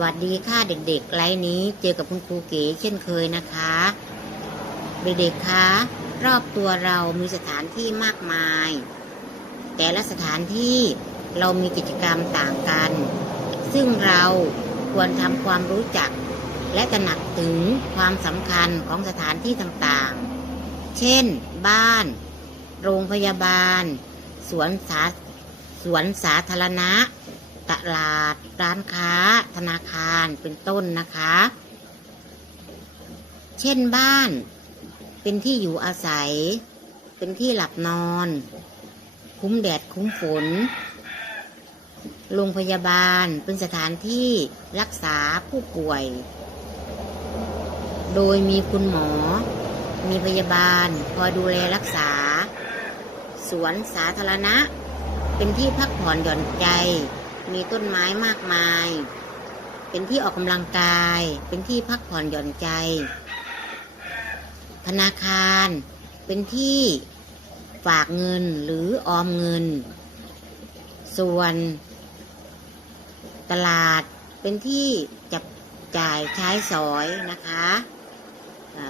วัสดีค่ะเด็กๆไลน์นี้เจอกับคุณครูเก๋เช่นเคยนะคะ เด็กๆคะรอบตัวเรามีสถานที่มากมาย แต่ละสถานที่เรามีกิจกรรมต่างกัน ซึ่งเราควรทำความรู้จัก และตระหนักถึงความสำคัญของสถานที่ต่างๆ เช่น บ้าน โรงพยาบาล สวนสาสวนสาธารณะ ตลาด ร้านค้า ธนาคารเป็นต้นนะคะ เช่นบ้าน เป็นที่อยู่อาศัย เป็นที่หลับนอน คุ้มแดดคุ้มฝนโรงพยาบาลเป็นสถานที่รักษาผู้ป่วย โดยมีคุณหมอ มีพยาบาลคอยดูแลรักษา สวนสาธารณะ เป็นที่พักผ่อนหย่อนใจ มีต้นไม้มากมาย เป็นที่ออกกำลังกาย เป็นที่พักผ่อนหย่อนใจ ธนาคาร เป็นที่ฝากเงินหรือออมเงิน ส่วน ตลาดเป็นที่จับจ่ายใช้สอยนะคะ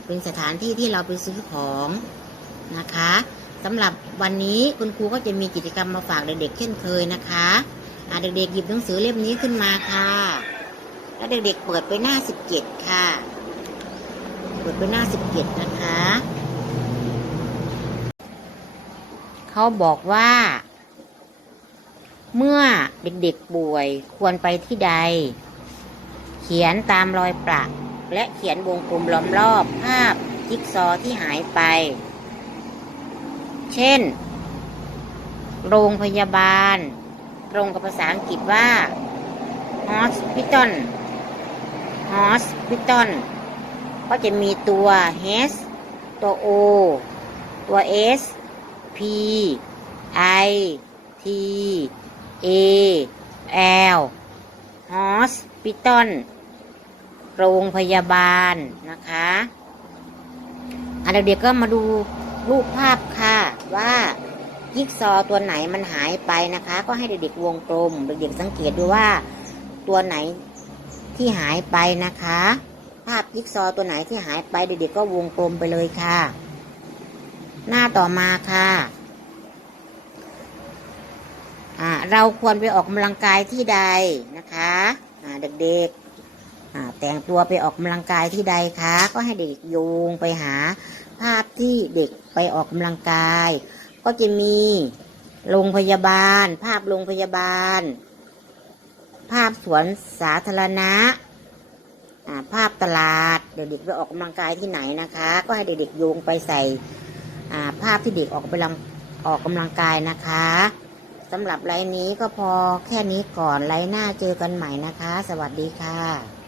เป็นสถานที่ที่เราไปซื้อของนะคะสำหรับวันนี้คุณครูก็จะมีกิจกรรมมาฝากเด็กๆเช่นเคยนะคะ เด็กๆหยิบหนังสือเล่มนี้ขึ้นมาค่ะ แล้วเด็กๆเปิดไปหน้าสิบเจ็ดค่ะ เปิดไปหน้าสิบเจ็ดนะคะ เขาบอกว่า เมื่อเด็กๆป่วยควรไปที่ใด เขียนตามรอยประและเขียนวงกลมล้อมรอบภาพจิ๊กซอที่หายไป เช่น โรงพยาบาล ตรงกับภาษาอังกฤษว่า hospital hospital ก็จะมีตัว h ตัว o ตัว s p i t a l hospital โรงพยาบาลนะคะอันเด็กๆก็มาดูรูปภาพค่ะ จิ๊กซอตัวไหนมันหายไปนะคะ ก็ให้เด็กๆวงกลม เด็กๆสังเกตดูว่า ตัวไหนที่หายไปนะคะ ภาพจิ๊กซอตัวไหนที่หายไปเด็กๆก็วงกลมไปเลยค่ะ หน้าต่อมาค่ะเราควรไปออกกำลังกายที่ใดนะคะเด็กๆแต่งตัวไปออกกำลังกายที่ใดคะก็ให้เด็กโยงไปหาภาพที่เด็กไปออกกำลังกาย ก็จะมีโรงพยาบาล ภาพโรงพยาบาล ภาพสวนสาธารณะภาพตลาด เด็กๆไปออกกำลังกายที่ไหนนะคะ ก็ให้เด็กๆโยงไปใส่ภาพที่เด็กออกไปลังออกกำลังกายนะคะสำหรับไลน์นี้ก็พอแค่นี้ก่อนไลน์หน้าเจอกันใหม่นะคะ สวัสดีค่ะ